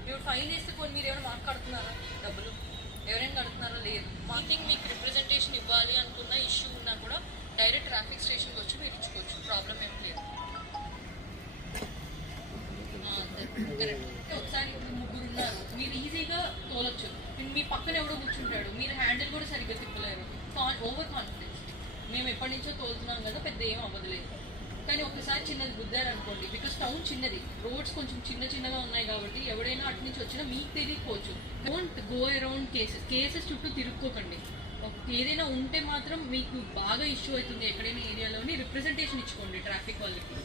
మీరు ఫైన్ వేస్తే కొన్ని మీరు ఏమైనా మాట్లాడుతున్నారా డబ్బులు ఎవరైనా కడుతున్నారా లేదు మార్కింగ్ మీకు రిప్రజెంటేషన్ ఇవ్వాలి అనుకున్న ఇష్యూ ఉన్నా కూడా డైరెక్ట్ ట్రాఫిక్ స్టేషన్కి వచ్చి మీరు ఇచ్చుకోవచ్చు. ప్రాబ్లం ఏం లేదు. అంటే ఒకసారి ముగ్గురు ఉన్నారు. మీరు ఈజీగా తోలొచ్చు. మీ పక్కన ఎవడో కూర్చుంటాడు. మీరు హ్యాండిల్ కూడా సరిగ్గా తిప్పలేరు. ఓవర్ కాన్ఫిడెన్స్ మేము ఎప్పటి నుంచో తోలుతున్నాం కదా పెద్ద ఏం అవ్వదులేదు కానీ ఒకసారి చిన్నది గుద్దారు అనుకోండి బికాస్ టౌన్ చిన్నది. రోడ్స్ కొంచెం చిన్న చిన్నగా ఉన్నాయి కాబట్టి ఎవడైనా అటు నుంచి వచ్చినా మీకు తెలియకపోవచ్చు. Don't go around cases cases చుట్టూ తిరుక్కోకండి. ఏదైనా ఉంటే మాత్రం మీకు బాగా ఇష్యూ అవుతుంది ఎక్కడైనా ఏరియాలోని రిప్రజెంటేషన్ ఇచ్చుకోండి ట్రాఫిక్ వాళ్ళకి.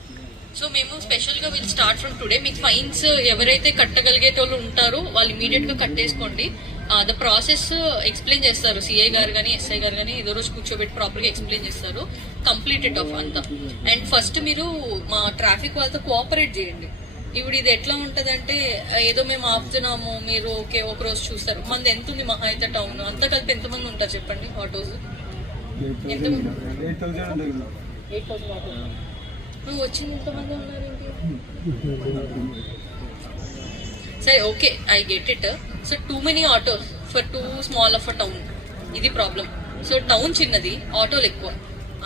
సో మేము స్పెషల్గా విల్ స్టార్ట్ ఫ్రమ్ టుడే మీకు ఫైన్స్ ఎవరైతే కట్టగలిగేటోళ్ళు ఉంటారో వాళ్ళు ఇమీడియట్గా కట్టేసుకోండి. ద ప్రాసెస్ ఎక్స్ప్లెయిన్ చేస్తారు. సిఐ గారు కానీ ఎస్ఐ గారు కానీ ఏదో రోజు కూర్చోబెట్టి ప్రాపర్గా ఎక్స్ప్లెయిన్ చేస్తారు కంప్లీటెడ్ ఆఫ్ అంతా. అండ్ ఫస్ట్ మీరు మా ట్రాఫిక్ వాళ్ళతో కోఆపరేట్ చేయండి. ఇప్పుడు ఇది ఎట్లా ఉంటదంటే ఏదో మేము ఆపుతున్నాము మీరు ఓకే ఒక రోజు చూస్తారు. మంది ఎంత ఉంది మహా అయితే టౌన్ అంతా కలిపి ఎంత మంది ఉంటారు చెప్పండి ఆటోస్ నువ్వు వచ్చింది ఎంతమంది ఉన్నారేంటి సరే okay I get it so too many autos for too small of a town ఇది ప్రాబ్లం సో టౌన్ చిన్నది ఆటోలు ఎక్కువ.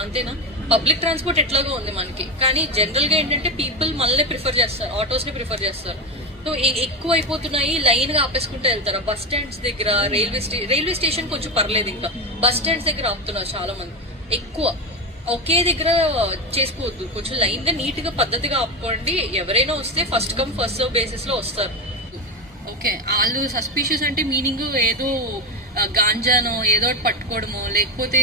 అంతేనా? పబ్లిక్ ట్రాన్స్పోర్ట్ ఎట్లాగో ఉంది మనకి. కానీ జనరల్గా ఏంటంటే పీపుల్ మనల్ని ప్రిఫర్ చేస్తారు ఆటోస్ని ప్రిఫర్ చేస్తారు. సో ఎక్కువ అయిపోతున్నాయి లైన్గా ఆపేసుకుంటూ వెళ్తారు? బస్ స్టాండ్స్ దగ్గర రైల్వే స్టే రైల్వే స్టేషన్ కొంచెం పర్లేదు ఇంకా. బస్ స్టాండ్స్ దగ్గర ఆపుతున్నారు చాలా మంది ఎక్కువ. ఒకే దగ్గర చేసుకోవద్దు. కొంచెం లైన్గా నీట్గా పద్ధతిగా ఆపుకోండి. ఎవరైనా వస్తే ఫస్ట్ కమ్ ఫస్ట్ సర్వ్ బేసిస్లో వస్తారు. ఓకే వాళ్ళు సస్పీషియస్ అంటే మీనింగ్ ఏదో గాంజానో ఏదో ఒకటి పట్టుకోవడమో లేకపోతే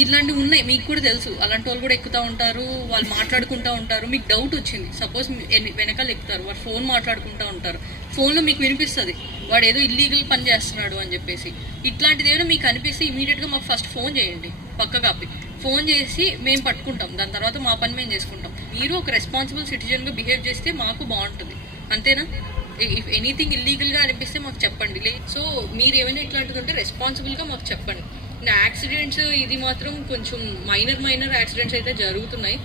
ఇట్లాంటివి ఉన్నాయి మీకు కూడా తెలుసు. అలాంటి వాళ్ళు కూడా ఎక్కుతూ ఉంటారు వాళ్ళు మాట్లాడుకుంటూ ఉంటారు. మీకు డౌట్ వచ్చింది. సపోజ్ వెనకాల ఎక్కుతారు వాడు ఫోన్ మాట్లాడుకుంటా ఉంటారు. ఫోన్లో మీకు వినిపిస్తుంది వాడు ఏదో ఇల్లీగల్ పని చేస్తున్నాడు అని చెప్పేసి. ఇట్లాంటిది ఏమైనా మీకు అనిపిస్తే ఇమీడియట్గా మాకు ఫస్ట్ ఫోన్ చేయండి పక్క కాపీ ఫోన్ చేసి మేము పట్టుకుంటాం దాని తర్వాత మా పని మేము చేసుకుంటాం. మీరు ఒక రెస్పాన్సిబుల్ సిటిజన్గా బిహేవ్ చేస్తే మాకు బాగుంటుంది. అంతేనా? ఇఫ్ ఎనీథింగ్ ఇల్లీగల్గా అనిపిస్తే మాకు చెప్పండి. లే సో మీరు ఏమైనా ఇట్లాంటిది ఉంటే రెస్పాన్సిబుల్గా మాకు చెప్పండి. యాక్సిడెంట్స్ ఇది మాత్రం కొంచెం మైనర్ మైనర్ యాక్సిడెంట్స్ అయితే జరుగుతున్నాయి.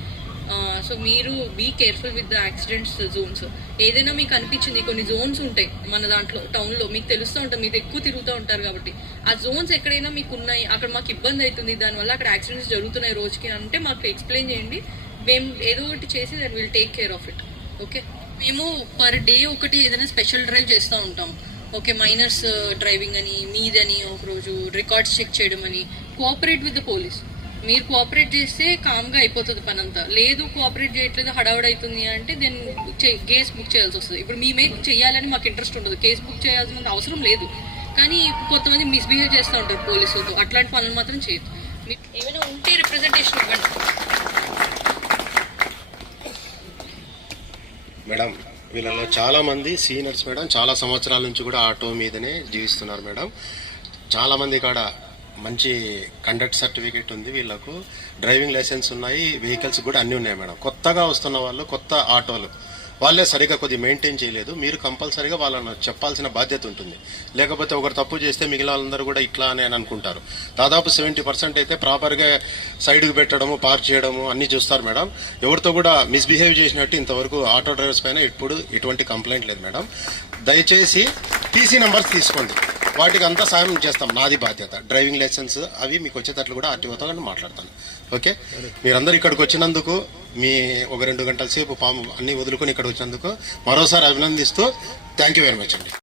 సో మీరు be careful with the accidents zones ఏదైనా మీకు అనిపించింది కొన్ని జోన్స్ ఉంటాయి మన దాంట్లో టౌన్లో మీకు తెలుస్తూ ఉంటుంది మీరు ఎక్కువ తిరుగుతూ ఉంటారు కాబట్టి. ఆ జోన్స్ ఎక్కడైనా మీకు ఉన్నాయి అక్కడ మాకు ఇబ్బంది అవుతుంది దానివల్ల అక్కడ యాక్సిడెంట్స్ జరుగుతున్నాయి రోజుకి అంటే మాకు ఎక్స్ప్లెయిన్ చేయండి. మేము ఏదో ఒకటి చేసి దాన్ని will take care of it okay మేము పర్ డే ఒకటి ఏదైనా స్పెషల్ డ్రైవ్ చేస్తూ ఉంటాం. ఓకే మైనర్స్ డ్రైవింగ్ అని మీదని ఒకరోజు రికార్డ్స్ చెక్ చేయడం అని. కోఆపరేట్ విత్ ద పోలీస్ మీరు కోఆపరేట్ చేస్తే కామ్గా అయిపోతుంది పని అంతా లేదు కోఆపరేట్ చేయట్లేదు హడావుడ్ అవుతుంది అంటే దెన్ కేస్ బుక్ చేయాల్సి వస్తుంది. ఇప్పుడు మేమే చేయాలని మాకు ఇంట్రెస్ట్ ఉండదు. కేసు బుక్ చేయాల్సిన అవసరం లేదు. కానీ కొంతమంది మిస్బిహేవ్ చేస్తూ ఉంటారు పోలీసులతో అట్లాంటి పనులు మాత్రం చేయదు మీకు ఏమైనా ఉంటే రిప్రజెంటేషన్ ఇవ్వండి. మేడం వీళ్ళలో చాలామంది సీనియర్స్ మేడం చాలా సంవత్సరాల నుంచి కూడా ఆటో మీదనే జీవిస్తున్నారు మేడం. చాలామంది కాడ మంచి కండక్ట్ సర్టిఫికేట్ ఉంది వీళ్ళకు. డ్రైవింగ్ లైసెన్స్ ఉన్నాయి వెహికల్స్ కూడా అన్నీ ఉన్నాయి మేడం. కొత్తగా వస్తున్న వాళ్ళు కొత్త ఆటోలు. వాళ్ళే సరిగా కొద్ది మెయింటైన్ చేయలేదు. మీరు కంపల్సరీగా వాళ్ళను చెప్పాల్సిన బాధ్యత ఉంటుంది. లేకపోతే ఒకరు తప్పు చేస్తే మిగిలిన వాళ్ళందరూ కూడా ఇట్లా అని అనుకుంటారు. దాదాపు సెవెంటీ పర్సెంట్ అయితే ప్రాపర్గా సైడ్కి పెట్టడము పార్క్ చేయడము అన్ని చూస్తారు మేడం. ఎవరితో కూడా మిస్బిహేవ్ చేసినట్టు ఇంతవరకు ఆటో డ్రైవర్స్ పైన ఇప్పుడు ఎటువంటి కంప్లైంట్ లేదు మేడం. దయచేసి టీసీ నంబర్స్ తీసుకోండి. వాటికి అంతా సాయం చేస్తాం. నాది బాధ్యత. డ్రైవింగ్ లైసెన్స్ అవి మీకు వచ్చేటట్లు కూడా ఆర్టీఓతో కానీ మాట్లాడతాను. ఓకే? మీరందరూ ఇక్కడికి వచ్చినందుకు మీ ఒక రెండు గంటల సేపు పాము అన్ని వదులుకొని ఇక్కడ వచ్చినందుకు మరోసారి అభినందిస్తూ థ్యాంక్ యూ వెరీ మచ్ అండి.